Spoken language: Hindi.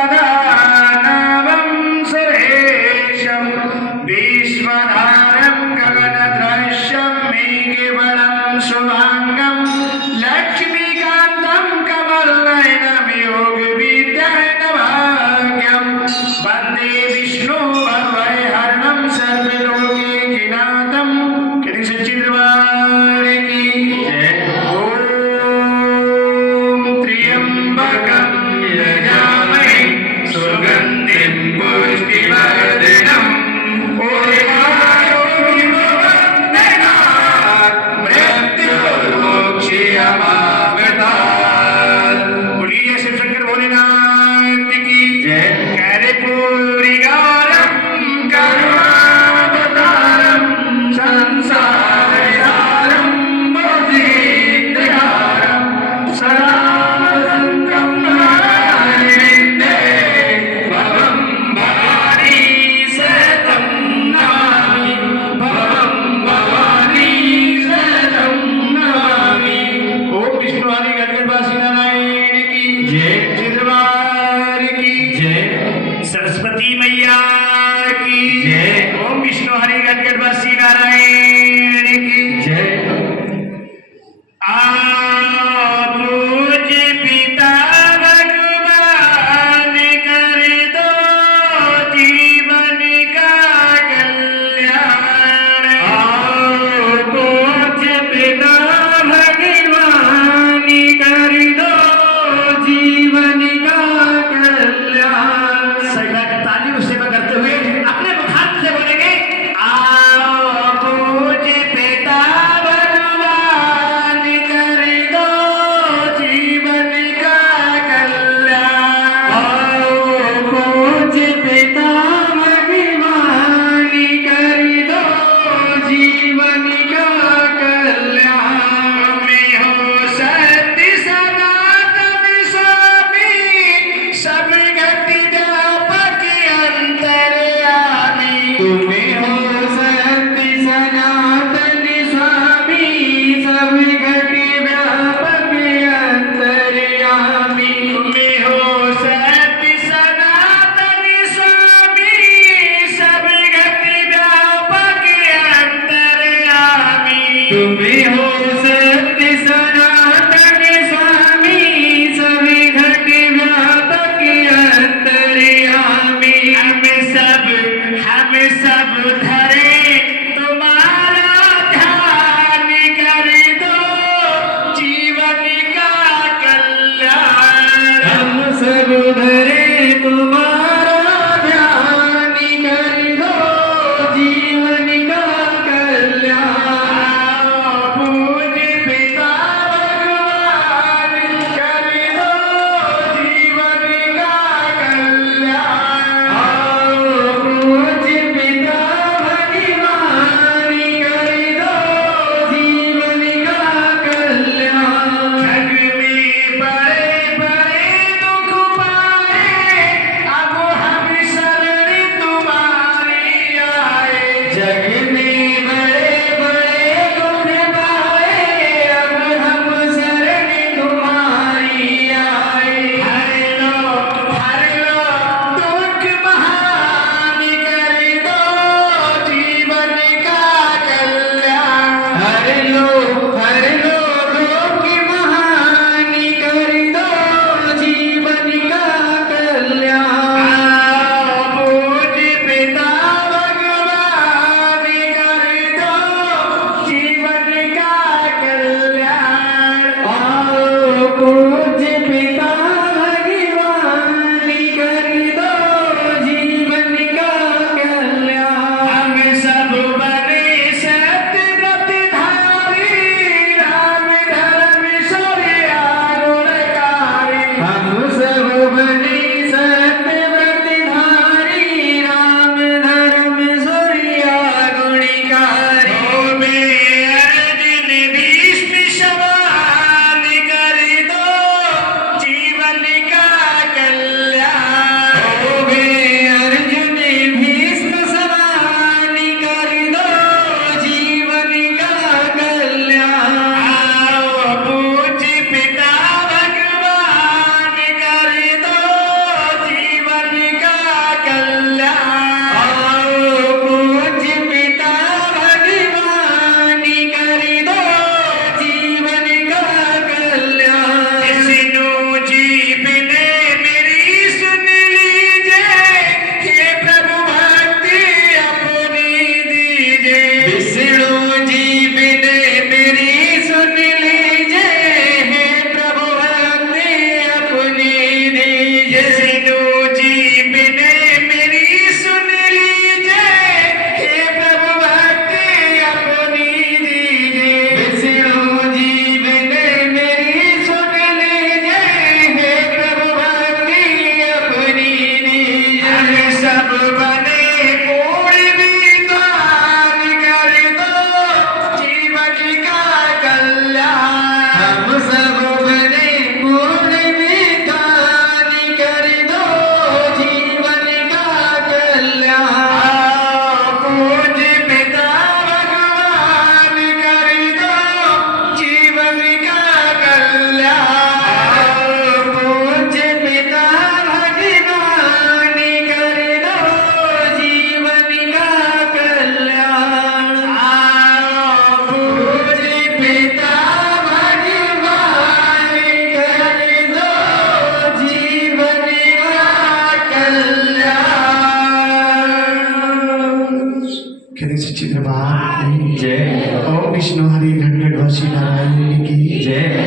पदानावं सुरेशं विश्वधारं गगनदृश्यं मेघवर्णं शुभांगं लक्ष्मीकान्तं कमलनयनं योगविद्यानभाग्यं वन्दे विष्णु भवहरणं सर्वलोकैकनाथं। कृष्ण सच्चिद दरबार की जय। ओम त्र्यंबकं यजामहे सुगंधिं पुष्टिवर्धनम् बोलिए शिव शंकर भोलेनाथ की जय। कर्पूरी गौरम करुणावतारम संसारसारम भुजगेन्द्रहारम सदा वसन्तं हृदये भवं भवानी सततं नमामि भवं भवानी सततं नमामि। ओम विष्णु हरि गणगणवासी नारायण की जय। दरबार की जय। सरस्वती मैया की जय। ओम विष्णु हरि गणगणवासी नारायण की जय। पूज्य पिता भगवान कर दो जीवन का कल्याण। पूज्य पिता भगवान कर दो जीवन का कल्याण। सही बात, तालियों से करते हुए अपने मुखार से बोलेंगे आओ पूज्य पिता भगवान कर दो जीवन का कल्याण। आओ पूज्य पिता भगवान कर दो जीवन का कल्याण। मैं हो सत्य सनातन स्वामी सब गति व्यापक अंतर्यामी। तुम्हें हो सत्य सनातन स्वामी सब गति व्यापक अंतर्यामी। तुम्हें हो सत्य सनातन स्वामी सब गति व्यापक अंतर्यामी। तुम्हें हो सत्य सनातन स्वामी सभी घट व्यापक अंतर्यामी। हम सब धरे तुम्हारा ध्यान कर दो जीवन का कल्याण। हम सब धरे